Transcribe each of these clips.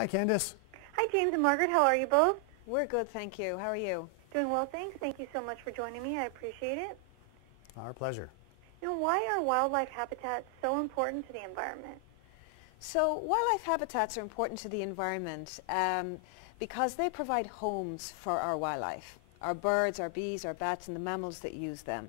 Hi, Candace. Hi, James and Margaret. How are you both? We're good, thank you. How are you? Doing well, thanks. Thank you so much for joining me. I appreciate it. Our pleasure. Why are wildlife habitats so important to the environment? So wildlife habitats are important to the environment because they provide homes for our wildlife, our birds, our bees, our bats, and the mammals that use them.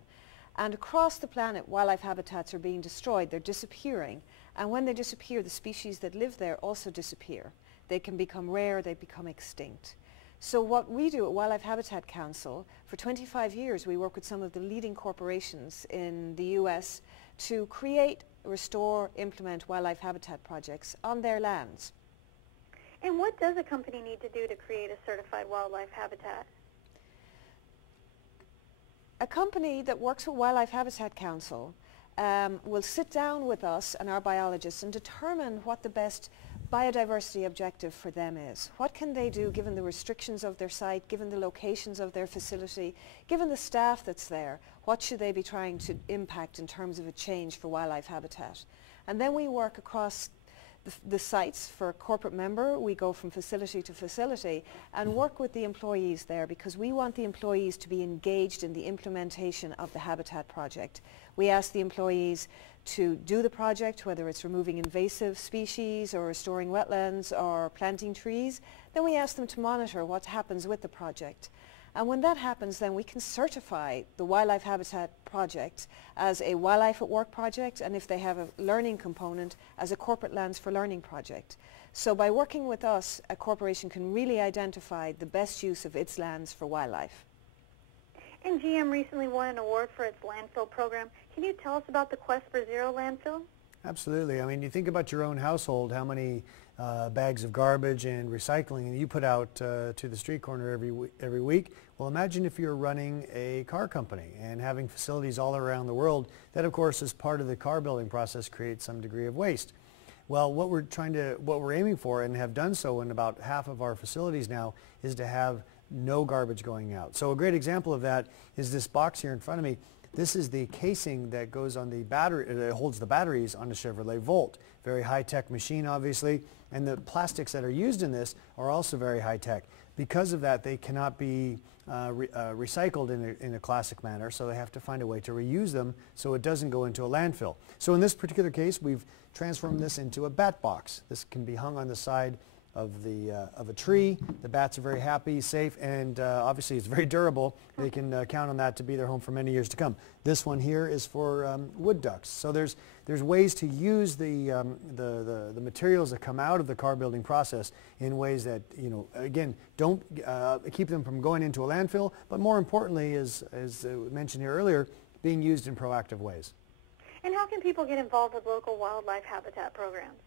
And across the planet, wildlife habitats are being destroyed. They're disappearing. And when they disappear, the species that live there also disappear. They can become rare, they become extinct. So what we do at Wildlife Habitat Council, for 25 years we work with some of the leading corporations in the US to create, restore, implement wildlife habitat projects on their lands. And what does a company need to do to create a certified wildlife habitat? A company that works with Wildlife Habitat Council will sit down with us and our biologists and determine what the best biodiversity objective for them is. What can they do given the restrictions of their site, given the locations of their facility, given the staff that's there? What should they be trying to impact in terms of a change for wildlife habitat? And then we work across the sites. For a corporate member, we go from facility to facility and work with the employees there, because we want the employees to be engaged in the implementation of the habitat project. We ask the employees to do the project, whether it's removing invasive species or restoring wetlands or planting trees. Then we ask them to monitor what happens with the project. And when that happens, then we can certify the Wildlife Habitat Project as a Wildlife at Work project, and if they have a learning component, as a Corporate Lands for Learning project. So by working with us, a corporation can really identify the best use of its lands for wildlife. And GM recently won an award for its landfill program. Can you tell us about the Quest for Zero landfill? Absolutely. I mean, you think about your own household, how many bags of garbage and recycling you put out to the street corner every week. Well, imagine if you're running a car company and having facilities all around the world. That, of course, as part of the car building process, creates some degree of waste. Well, what we're aiming for, and have done so in about half of our facilities now, is to have no garbage going out. So a great example of that is this box here in front of me. This is the casing that goes on the battery, that holds the batteries on the Chevrolet Volt. Very high-tech machine, obviously, and the plastics that are used in this are also very high-tech. Because of that, they cannot be recycled in a classic manner, so they have to find a way to reuse them so it doesn't go into a landfill. So in this particular case, we've transformed this into a bat box. This can be hung on the side of a tree. The bats are very happy, safe, and obviously it's very durable. They can count on that to be their home for many years to come. This one here is for wood ducks. So there's ways to use the materials that come out of the car building process in ways that, again, don't keep them from going into a landfill, but more importantly, as mentioned here earlier, being used in proactive ways. And how can people get involved with local wildlife habitat programs?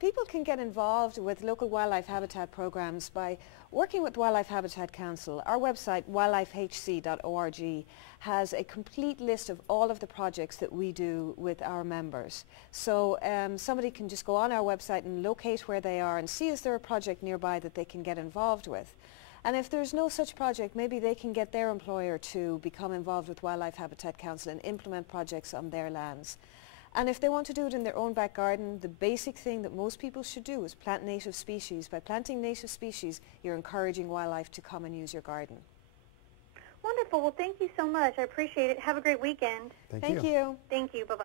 People can get involved with local wildlife habitat programs by working with Wildlife Habitat Council. Our website, wildlifehc.org, has a complete list of all of the projects that we do with our members. So somebody can just go on our website and locate where they are and see, is there a project nearby that they can get involved with. And if there's no such project, maybe they can get their employer to become involved with Wildlife Habitat Council and implement projects on their lands. And if they want to do it in their own back garden, the basic thing that most people should do is plant native species. By planting native species, you're encouraging wildlife to come and use your garden. Wonderful. Well, thank you so much. I appreciate it. Have a great weekend. Thank you. Thank you. Thank you. Bye-bye.